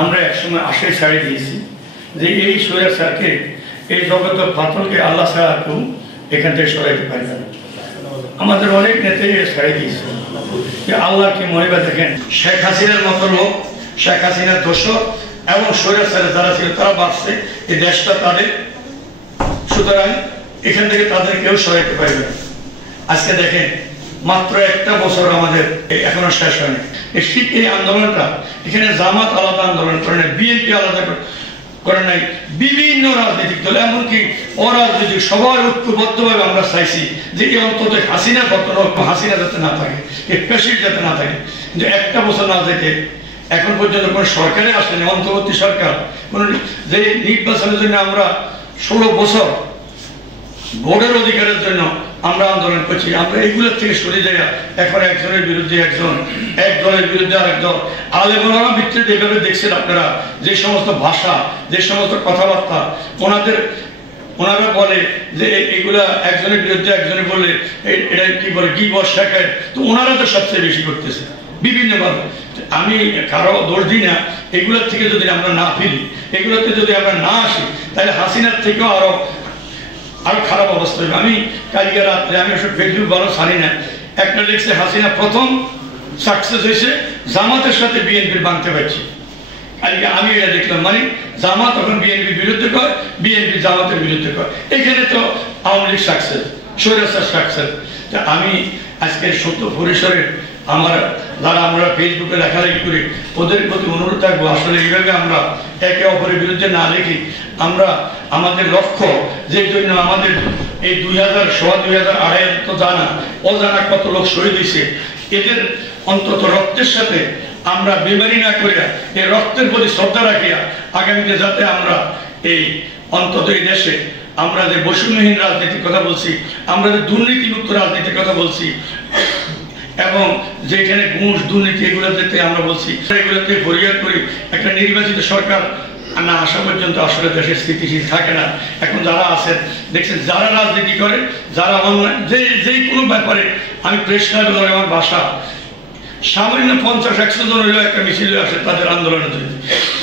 আমরা একসময় আশায় ছাড়িয়ে দিয়েছি যে এই স্বৈরাচারকে, এই জগত ফাতলকে আল্লাহ ছাড়া কেউ এখান থেকে সরাইতে পারবে না। আমাদের অনেক নেতাই ছাড়িয়ে দিয়েছে যে আল্লাহকে মহিবা দেখেন। শেখ হাসিনার মতো লোক, শেখ হাসিনার দোষর এবং স্বৈরাচারে যারা ছিল তারা বাঁচছে, এই দেশটা তাদের, সুতরাং এখান থেকে তাদের কেউ সরাইতে পারবে না। আজকে দেখেন মাত্র একটা বছর আমাদের এখনো শেষ হয়নি। এই আন্দোলনটা এখানে জামাত আলাদা আন্দোলন করে নাই, বিএনপি আলাদা করে নাই, বিভিন্ন রাজনৈতিক দল এমনকি অরাজনৈতিক সবার ঐক্যবদ্ধভাবে আমরা চাইছি যে এই অন্তত হাসিনা পতন হোক, হাসিনা যাতে না থাকে, এই পেশির যাতে না থাকে। কিন্তু একটা বছর না যেতে এখন পর্যন্ত কোনো সরকারে আসেনি, অন্তর্বর্তী সরকার কোনো যে নির্বাচনের জন্য আমরা 16 বছর ভোটের অধিকারের জন্য আমরা আন্দোলন করছি, আমরা এইগুলোর থেকে সরে যাই। এখন একজনের বিরুদ্ধে একজন, এক দলের বিরুদ্ধে আরেক দল, আলেম ওলামা ভিত্তিতে এইভাবে দেখছেন আপনারা। যে সমস্ত ভাষা, যে সমস্ত কথাবার্তা ওনারা বলে যে এগুলা একজনের বিরুদ্ধে একজনে বললে এটা কি বলে গিবত শেখায়, তো ওনারা তো সবচেয়ে বেশি করতেছে বিভিন্নভাবে। আমি কারো দোষ দিই না, এগুলোর থেকে যদি আমরা না ফিরি, এগুলোতে যদি আমরা না আসি, তাহলে হাসিনার থেকেও আরো খারাপ অবস্থা হবে। আমি কালকে রাত্রে, আমি ওসব ফেসবুক ভালো জানি না, একটা লিখছে হাসিনা প্রথম সাকসেস হয়েছে জামাতের সাথে বিএনপির বাঁধতে পারছি। কালকে আমি এটা দেখলাম, মানে জামাত তখন বিএনপির বিরুদ্ধে কয়, বিএনপি জামাতের বিরুদ্ধে কয়। এখানে তো আওয়ামী লীগ সাকসেস, স্বৈরাচার সাকসেস। আমি আজকের সত্য পরিসরে যারা আমরা ফেসবুকে লেখালেখি করি ওদের প্রতি অনুরোধ থাকবো, আসলে এইভাবে আমরা একে অপরের বিরুদ্ধে না লিখি। আমরা আমাদের লক্ষ্য, যে জন্য আমাদের এই 2000 2000 তো জানা অজানা কত লোক শহীদ হয়েছে, এদের অন্তত রক্তের সাথে আমরা বেমারি না করিয়া, এই রক্তের প্রতি শ্রদ্ধা রাখিয়া আগামীতে যাতে আমরা এই অন্তত এই দেশে আমরা যে বৈষম্যহীন রাজনীতির কথা বলছি, আমরা যে দুর্নীতিমুক্ত রাজনীতির কথা বলছি, এবং যেখানে ঘুষ দুর্নীতি এগুলো যেতে আমরা বলছি, এগুলোতে ফরিয়াদ করি। একটা নির্বাচিত সরকার না আসা পর্যন্ত আসলে দেশের স্থিতিশীল থাকে না। এখন যারা আছেন দেখছেন, যারা রাজনীতি করে, যারা অনলাইন যে কোনো ব্যাপারে, আমি প্রেস ক্লাবে আমার বাসা সামান্য 50-100 জন হইলেও একটা মিছিল আসে তাদের আন্দোলনের জন্য,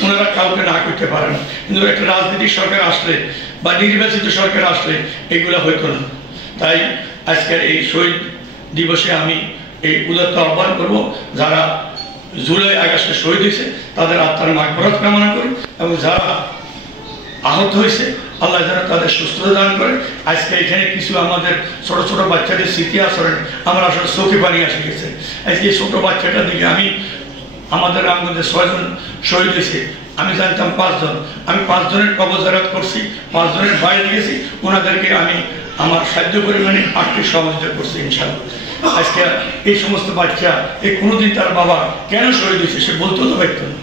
ওনারা কাউকে না করতে পারে না। কিন্তু একটা রাজনৈতিক সরকার আসলে বা নির্বাচিত সরকার আসলে এগুলো হইতো না। তাই আজকের এই শহীদ দিবসে আমি এই উদাত্ত আহ্বান করবো, যারা জুলাই আগস্টে শহীদ হয়েছে তাদের আত্মার মাগফিরাত কামনা করি, এবং যারা আহত হয়েছে আল্লাহ যেন তাদের সুস্থতা দান করে। আজকে এখানে কিছু আমাদের ছোট ছোট বাচ্চাদের স্মৃতি আসরেন আমার আসলে চোখে পানি আসে গেছে। আজকে এই ছোট বাচ্চাটার দিকে আমাদের রামগঞ্জে 6 জন শহীদ হয়েছে, আমি জানতাম 5 জন, আমি 5 জনের কবর জিয়ারত করছি, 5 জনের বাইরে গেছি, ওনাদেরকে আমি আমার সাধ্য পরিমাণে আর্থিক সহযোগিতা করছি ইনশাআল্লাহ। আজকে এই সমস্ত বাচ্চা কোনোদিন তার বাবা কেন শহীদ হয়েছে সে বলতেও তো পারত না।